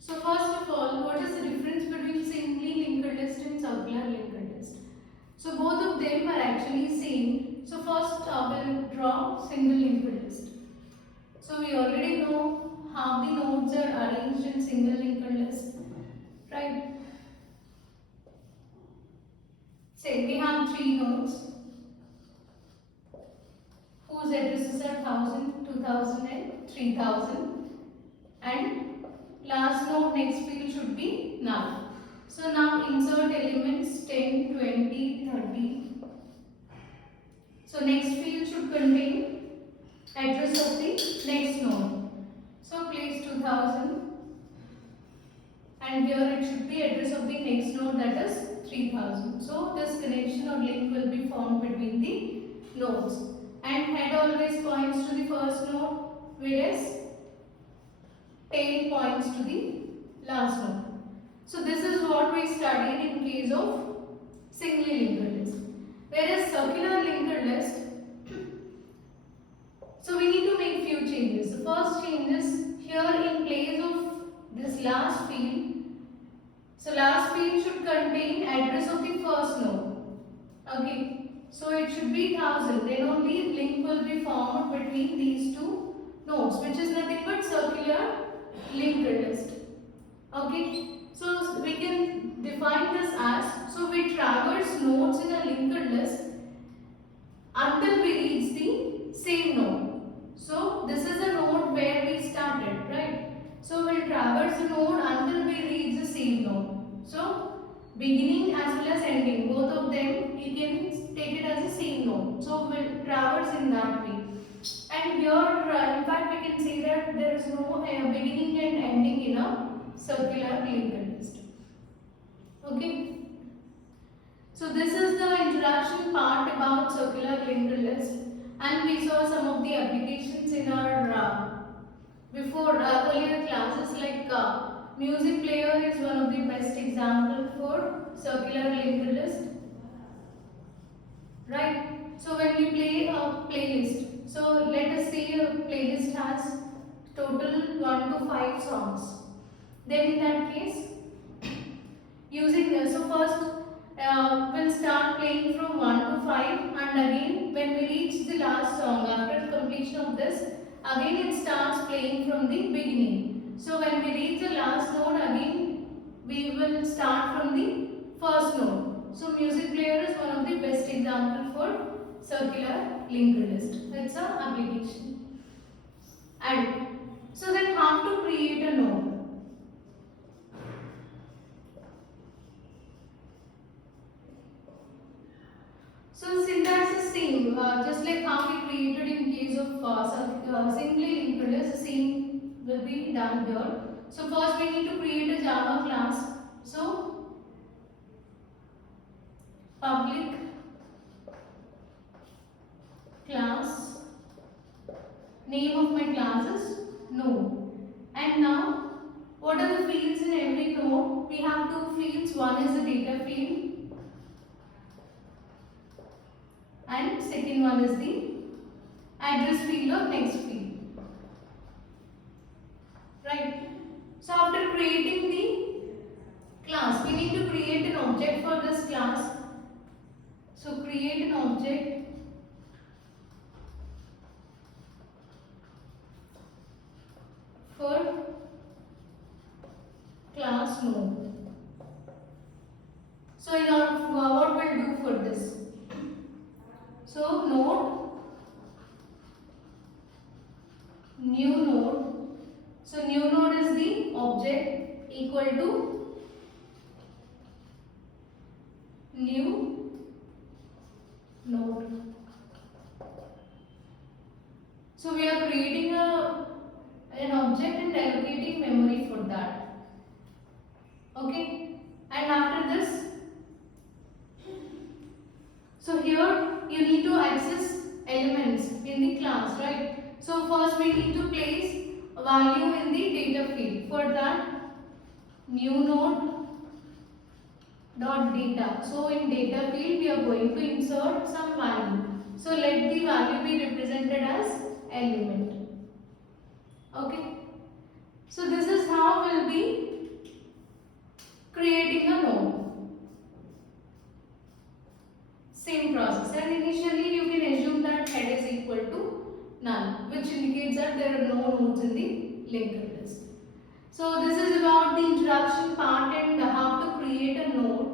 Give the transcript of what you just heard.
So first of all, what is the difference between singly linked list and circular linked list? So both of them are actually same. So first we'll draw single linked list. So we already know how the nodes are arranged in single linked list, right? Say we have three nodes whose addresses are 1000, 2000 and 3000, and last node next field should be null. So now insert elements 10, 20, 30. So next field should contain address of the next node. So place 2000 and here it should be address of the next node, that is 3000. So this connection or link will be formed between the nodes, and head always points to the first node whereas tail points to the last node. So this is what we studied in case of singly linked list. Whereas circular linked list, so we need to make few changes. The first change is here in place of this last field. So last field should contain address of the first node. Okay. So it should be 1000. Then only link will be formed between these two nodes, which is nothing but circular linked list. Okay. So we can define this as, so we traverse nodes in a linked list until we reach the same node. So this is the node where we started, right? So we'll traverse the node until we reach the same node. So beginning as well as ending, both of them you can take it as the same node. So we'll traverse in that way. And here in fact we can say that there is no beginning and ending in a circular linked list. Okay. So this is the introduction part about circular linked list, and we saw some of the applications in our before earlier classes, like music player is one of the best example for circular linked list, right? So when we play a playlist, so let us say a playlist has total 1 to 5 songs. Then in that case, using this, so first we'll start playing from 1 to 5, and again when we reach the last song after completion of this, again it starts playing from the beginning. So when we reach the last note, again we will start from the first note. So music player is one of the best example for circular linked list. It's an application. And so then how to create a node? So syntax is same, just like how we created in case of singly linked list, the same will be done here. So first we need to create a Java class. So public class, name of my class is node. And now what are the fields in every node? We have two fields. One is the data field and second one is the address field or next field, right? So after creating the class, we need to create an object for this class. So create an object for class node. So in our what we'll do for this? So node, new node. So new node is the object equal to new node. So we are creating an object and allocating memory for that. Okay. And after this, so here you need to access elements in the class, right? So first we need to place a value in the data field. For that, new node dot data. So in data field we are going to insert some value. So let the value be represented as element. Okay. So this is how we'll be that there are no nodes in the linked list. So this is about the introduction part and how to create a node.